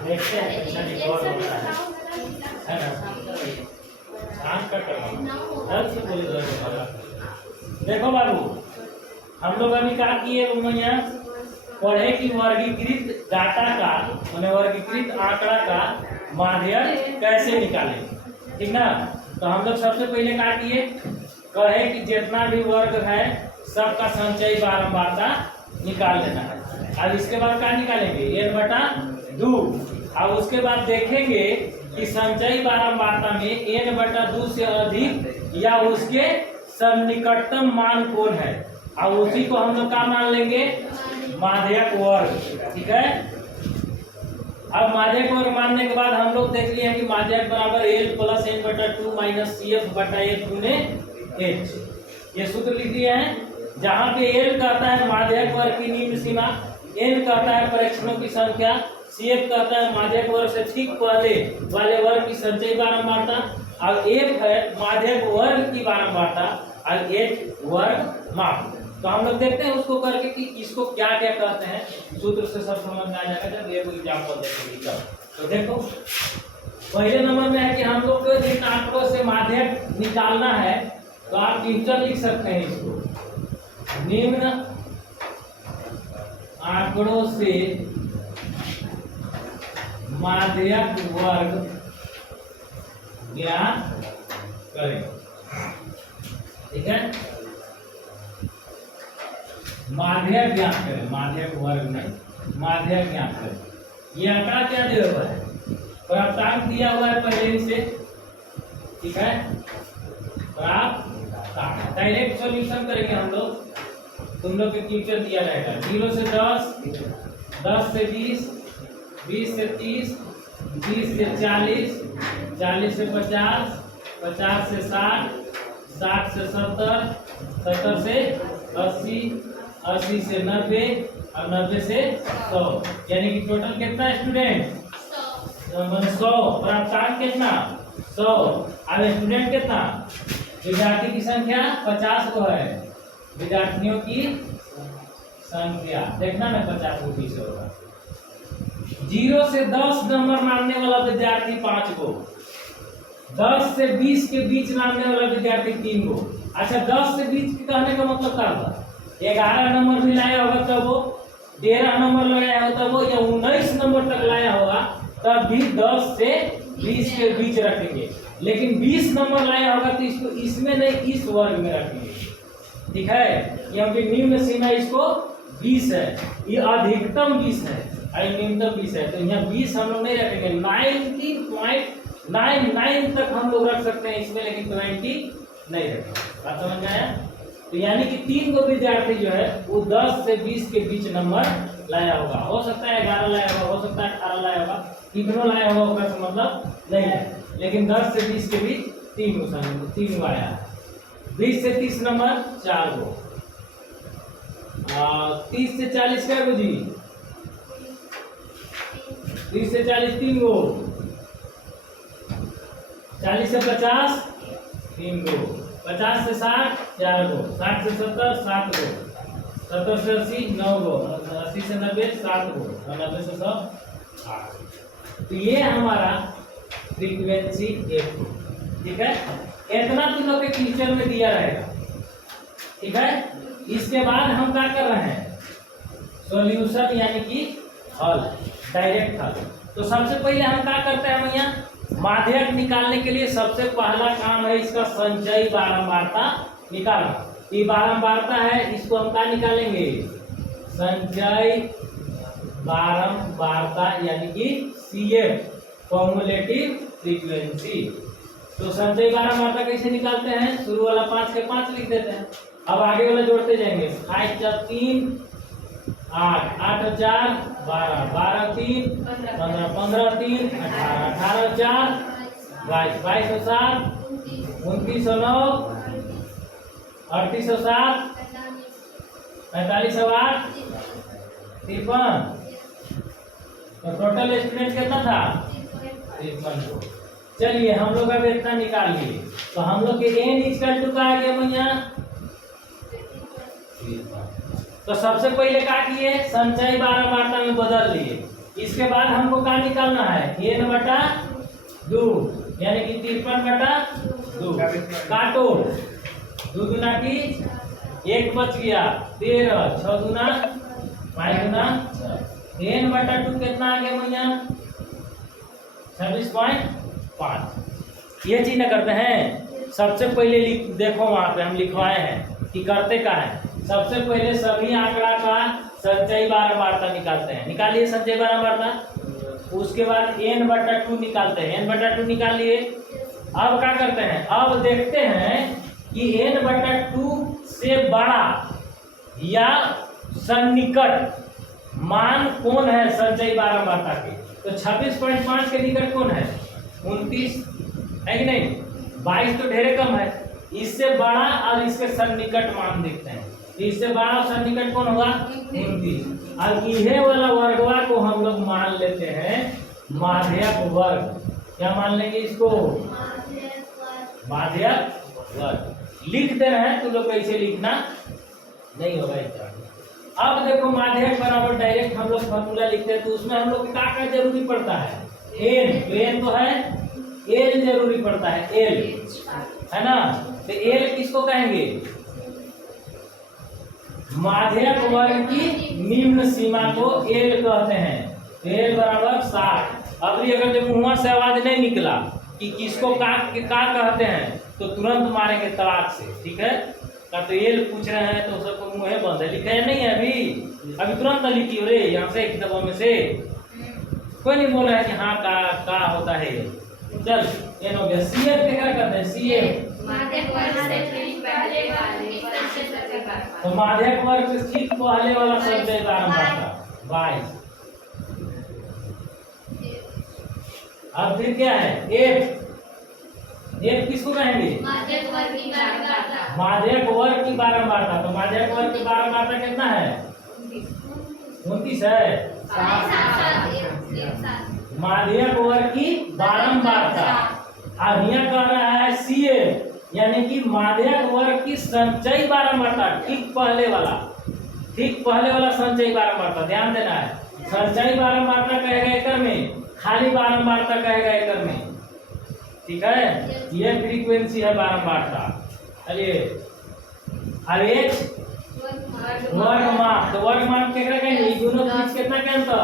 देखते हैं कैसा रिकॉर्ड होता है ना। शाम का करवाओ से बोल रहे। देखो बाबू, हम लोग अभी क्या किए भैया, पढ़े कि वर्गीकृत डाटा का मैंने वर्गीकृत आंकड़ा का माध्यक कैसे निकालें, ठीक ना। तो हम लोग सबसे पहले क्या किए, कहे कि जितना भी वर्ग है सबका संचयी बारंबारता निकाल लेना है। अब इसके बाद क्या निकालेंगे, n/2। अब उसके बाद देखेंगे कि संचयी बारंबारता में n/2 से अधिक या उसके सन्निकटतम मान कौन है। अब उसी को हम लोग क्या मान लेंगे, माध्यक वर्ग, ठीक है। अब माध्यक वर्ग मानने के बाद हम लोग देख लिए कि माध्यक बराबर L + n/2 - CF/F गुने H। ये सूत्र लिख दिए हैं। जहाँ पे L कहता है माध्यक वर्ग की निम्न सीमा, N कहता है परीक्षणों की संख्या, CF कहता है माध्यक वर्ग से ठीक पहले वाले वर्ग की संचयी बारंबारता, और F है माध्यक वर्ग की बारंबारता, और H वर्ग माप। तो हम लोग देखते हैं उसको करके कि इसको क्या क्या कहते हैं, सूत्र से सब समझ में आ जाएगा जब ये कोई एग्जांपल देखेंगे। तो देखो पहले नंबर में है कि हम लोग को जिन आंकड़ों से माध्यक निकालना है, तो आप फ्यूचर लिख सकते हैं इसको, निम्न आंकड़ों से माध्यक वर्ग ज्ञात करें, ठीक है। माध्यक ज्ञात करें, माध्यक वर्ग नहीं, माध्यक ज्ञात करें। ये आंकड़ा क्या दिया हुआ है, प्राप्तांक दिया हुआ है पहले से, ठीक है। प्राप्तांक डायरेक्ट सॉल्यूशन करेंगे हम लोग, तुम लोग के फ्यूचर दिया रहेगा 0 से 10, 10 से 20, 20 से 30, 30 से 40, 40 से 50, 50 से 60, 60 से 70, 70 से 80, 80 से 90, और 90 से 100। यानी कि टोटल कितना स्टूडेंट, 100। प्राप्तांक कितना, 100। अब स्टूडेंट कितना, विद्यार्थी की संख्या 50 को है, विद्यार्थियों की संख्या देखना ना 50 को 20 होगा। 0 से 10 नंबर मानने वाला विद्यार्थी 5 को, 10 से 20 के बीच मानने वाला विद्यार्थी 3 को। अच्छा 10 से 20 के कहने का मतलब क्या होगा, 11 नंबर भी लाया होगा तब वो, 13 नंबर लगाया होगा तब वो, या 19 नंबर तक लाया होगा तब भी 10 से 20 के बीच रखेंगे। लेकिन 20 नंबर लाया होगा तो इसको इसमें नहीं, इस वर्ग में रखेंगे, ठीक है। क्योंकि निम्न सीमा इसको 20 है, ये अधिकतम 20 है और न्यूनतम 20 है, तो यहाँ 20 हम लोग नहीं रखेंगे, 90.99 तक हम लोग रख सकते हैं इसमें, लेकिन 20 नहीं रखेंगे। बात समझ में आया। तो यानी कि 3 को विद्यार्थी जो है वो 10 से 20 के बीच नंबर लाया होगा, हो सकता है 11 लाया होगा, हो सकता है 18 लाया होगा, कितनों लाया होगा उसका मतलब नहीं है, लेकिन 10 से 20 के बीच 3 आया है। 20 से 30 नंबर 4 को, 30 से 40 क्या को जी, 30 से 40 3 को, 40 से 50 3 को, 50 से 60 4 को, 60 से 70 7 को, 70 से 80 9 को, 80 से 90 7 को, और 90 से 100 8। तो ये हमारा फ्रीक्वेंसी F, ठीक है। इतना तुम लोग के टीचर में दिया रहेगा, ठीक है। इसके बाद हम क्या कर रहे हैं, सॉल्यूशन यानी कि हल, डायरेक्ट हल। तो सबसे पहले हम क्या करते हैं भैया, माध्यक निकालने के लिए सबसे पहला काम है इसका संचयी बारंबारता निकालना। ये बारंबारता है, इसको हम क्या निकालेंगे, संचयी बारंबारता यानी कि CF, कम्युलेटिव फ्रीक्वेंसी। तो संचयी बारंबारता कैसे निकालते हैं, शुरू वाला 5 के 5 लिख देते हैं, अब आगे वाला जोड़ते जाएंगे, 5 × 3 8, 8 × 4 12, 12 × 3 15, 15 × 3 18, 18 × 4 22, 22 × 7 29 × 9 38 × 7 45 × 8 53। तो टोटल स्टूडेंट कितना था, 53। चलिए हम लोग अब इतना निकाल लिए, तो हम लोग के n = का आ गया भैया। तो सबसे पहले क्या किए, संचयी बारंबारता में बदल लिए। इसके बाद हमको क्या निकालना है, n/2 यानी कि 53/2 काटो, 2 दूना की 1 बच गया 13, 6 दूना 5 दूना n/2 कितना आ गया भैया 26.5। ये चीज न करते हैं, सबसे पहले देखो वहां पे हम लिखवाए हैं कि करते का है। सबसे पहले सभी आंकड़ा का संचयी बारंबारता निकालते हैं, निकालिए संचयी बारंबारता। उसके बाद n/2 निकालते हैं, n/2 निकाल लिए। अब क्या करते हैं, अब देखते हैं कि n/2 से बड़ा या सन्निकट मान कौन है संचयी बारंबारता के। तो 26.5 के निकट कौन है, 29 है कि नहीं, 22 तो ढेरे कम है। इससे बड़ा और इसके सन्निकट मान देखते हैं, इससे बड़ा और सन्निकट कौन होगा 29। अब इहे वाला वर्गवा को हम लोग मान लेते हैं माध्यक वर्ग। क्या मान लेंगे इसको, माध्यक वर्ग। लिख दे रहे हैं, तुम लोग कैसे लिखना नहीं होगा इतना। अब देखो माध्यक बराबर डायरेक्ट हम लोग फॉर्मूला लिखते हैं, तो उसमें हम लोग क्या क्या जरूरी पड़ता है, एन। तो एन तो है, एल जरूरी पड़ता है, एल है ना। तो एल किसको कहेंगे, माध्यक वर्ग की निम्न सीमा को एल कहते हैं। एल बराबर 60। अब भी अगर जब मुंह से आवाज नहीं निकला कि किसको का कहते हैं, तो तुरंत मारेंगे तलाक से, ठीक है। का तो एल पूछ रहे हैं तो सबको मुंह बंद है, लिखा है नहीं है अभी तुरंत न लिखियो रे, यहाँ से किताबों में से कोई नहीं बोल रहा है कि हाँ का होता है। चल एन हो गया। सी एफ क्या करते हैं, सी एफ तो माध्यक वर्ग से ठीक पहले वाला संचयी बारंबारता 22। अब फिर क्या है, एफ। एफ किसको कहेंगे, माध्यक वर्ग की बारंबारता। माध्यक वर्ग की बारंबारता, तो माध्यक वर्ग की बारंबारता कितना है, 29 है। माध्यक वर्ग की बारंबारता। अब यहाँ कह रहा है सी एफ यानी कि माध्यक वर्ग की संचयी बारंबारता, ठीक पहले वाला संचयी बारंबारता। ध्यान देना है, संचयी बारंबारता कहेगा एकड़ में, खाली बारंबारता कहेगा एकड़ में, ठीक है। ये फ्रीक्वेंसी है बारंबारता। चलिए अब एच वर्ग माप, तो वर्ग माप क्या कहेंगे, दोनों के बीच कितना के अंतर,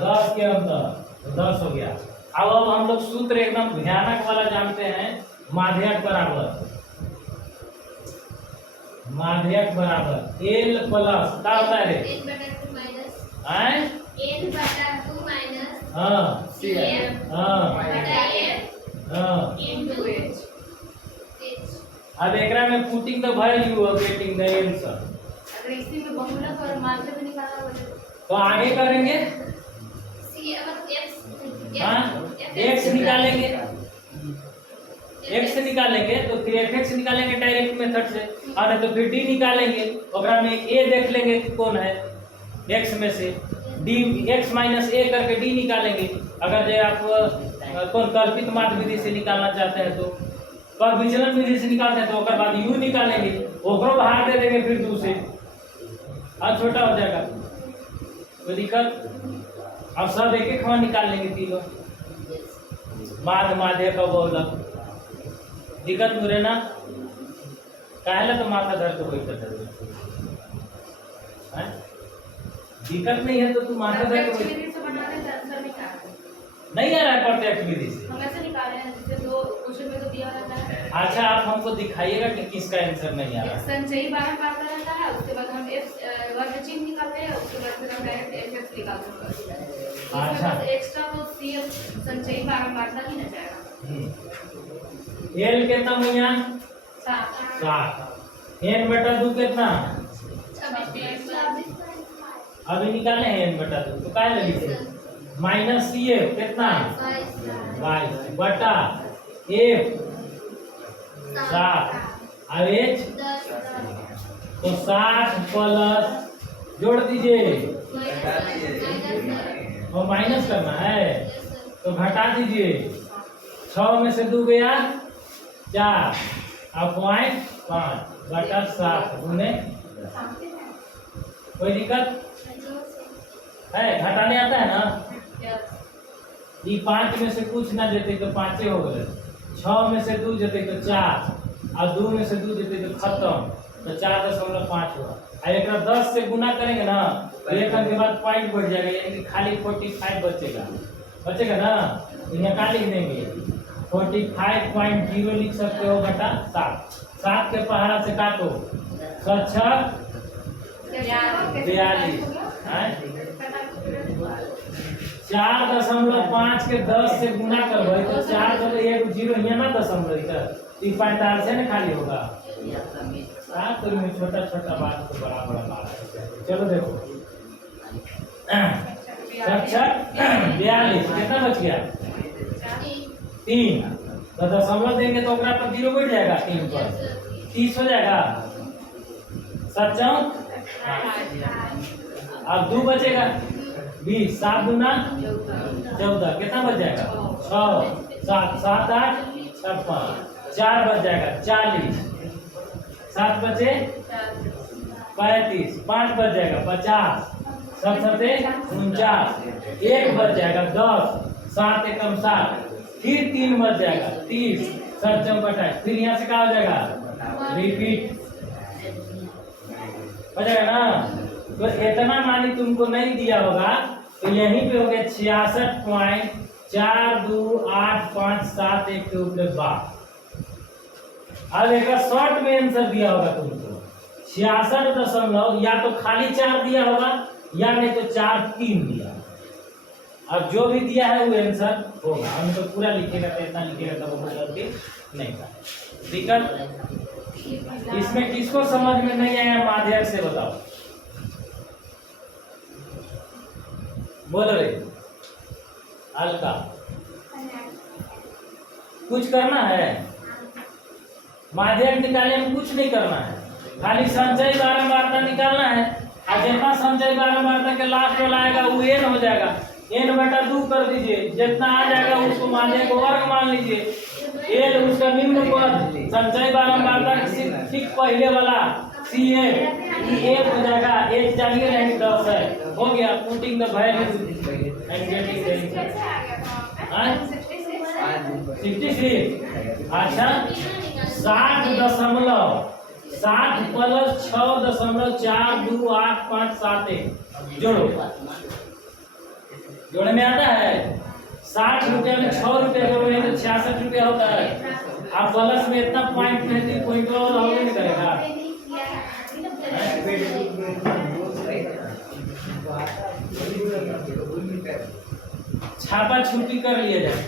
10 के अंतर, तो 10 हो गया। अब हम लोग सूत्र एकदम भयानक वाला जानते हैं, माध्यक बराबर एल प्लस क्या होता है रे, अब एकरा में पुटिंग द वैल्यू और गेटिंग द आंसर। अगर इसी में बहुलक और माध्य भी निकाला बोले तो आगे करेंगे, एक्स निकालेंगे, एक्स निकालेंगे तो फिर एफ एक्स निकालेंगे डायरेक्ट मेथड से, और नहीं तो फिर डी निकालेंगे। ओकरा में ए देख लेंगे कि कौन है एक्स में से, डी एक्स माइनस ए करके डी निकालेंगे। अगर जो आप कौन कल्पित माध्य विधि से निकालना चाहते हैं तो, पर विचलन विधि से निकालते हैं तो ओकर बाद यू निकालेंगे, ओकरो बाहर दे देंगे फिर दू से, और छोटा हो जाएगा, कोई दिक्कत। अब सब एक एक निकाल लेंगे तीनों, माध्य का बहुलक, दिक्कत मुरे ना कहला तो माथा धर के बैठ कर, दिक्कत नहीं है तो तू माथा धर के नहीं आ रहा है प्रत्यक्ष विधि से, हम ऐसे निकाले हैं जैसे दो क्वेश्चन में तो दिया रहता है। अच्छा आप हमको दिखाइएगा कि किसका आंसर नहीं आ रहा है। संचयी बारंबारता रहता है, उसके बाद हम एफ वर्ग चिन्ह निकालते हैं, उसके बाद फिर हम डायरेक्ट एफ एक्स निकालते हैं। अच्छा एक्स्ट्रा तो सी एफ संचयी बारंबारता ही न जाएगा। एल कितना भैया 7, n/2 कितना, अभी निकाले हैं n/2 तो क्या लगी माइनस सी एफ कितना 22 बटा एफ 7 और एच तो 60 प्लस जोड़ दीजिए और माइनस करना है तो घटा दीजिए, 6 में से 2 गया 4 और 0.5 बटा 7 गुने कोई दिक्कत है? घटाने आता है ना? यस ये 5 में से कुछ ना देते तो 5 हो गए, 6 में से 2 देते तो 4, और 2 में से 2 देते तो खत्म, तो 4.5 हुआ। और एक 10 से गुना करेंगे ना तो एक अंक के बाद पॉइंट बढ़ जाएगा, यानी कि खाली 45 बचेगा, बचेगा ना? तो यहाँ का लिख देंगे 45.0 लिख सकते हो बटा 7। 7 के पहाड़ा से काटो, 7×6 42, 4.5 के 10 से गुना करबे तो 4.1 यहाँ ना दशमलव इधर 45 से ना खाली होगा। तो में छोटा छोटा बात तो बड़ा बड़ा बात है। चलो देखो 42 कितना बच गया? 3। तो दशमलव देंगे तो ओकरा पर 0 बैठ जाएगा, 3 पर 30 हो जाएगा। 7×4 अब 2 बचेगा 20, 7 दूना 14, कितना बच जाएगा? 6, 7, 7, 8, 56, 4 बच जाएगा 40, 7 बचे 35, 5 बच जाएगा 50, 7 7 49, 1 बच जाएगा 10, 7 एकम 7, फिर 3 बच जाएगा 30, 7 4 28, फिर यहाँ से क्या हो जाएगा? रिपीट हो जाएगा ना? तो इतना मानी तुमको नहीं दिया होगा तो यहीं पे हो गया 66.428571 के ऊपर बात। अब एक शॉर्ट में आंसर दिया होगा तुमको 66 या तो खाली 4 दिया होगा या नहीं तो 4 3 दिया। अब जो भी दिया है वो आंसर होगा, हम तो पूरा लिखेगा तो इतना लिखेगा तो वो गलती नहीं था। दिक्कत इसमें किसको समझ में नहीं आया माध्यम से बताओ, बोल रहे हल्का कुछ करना है? माध्यम निकालने में कुछ नहीं करना है, खाली संचय बारंबारता निकालना है। और जितना संचय बारंबारता के लास्ट वाला आएगा वो n हो जाएगा, n/2 कर दीजिए, जितना आ जाएगा उसको माध्यम को वर्ग मान लीजिए। n उसका निम्न पद संचय बारंबारता के ठीक पहले वाला CN 1 हो जाएगा, h चाहिए नहीं 10 है, हो गया। Putting the value and getting the 66। अच्छा 60 प्लस 6.428571 जोड़ो, जोड़ने में आता है 60 रुपया में 6 रुपया जोड़ोगे तो 66 रुपया होता है। आप प्लस में इतना पॉइंट नहीं, पॉइंट और होगा नहीं करेगा। छापा छुपी कर लिया जाए।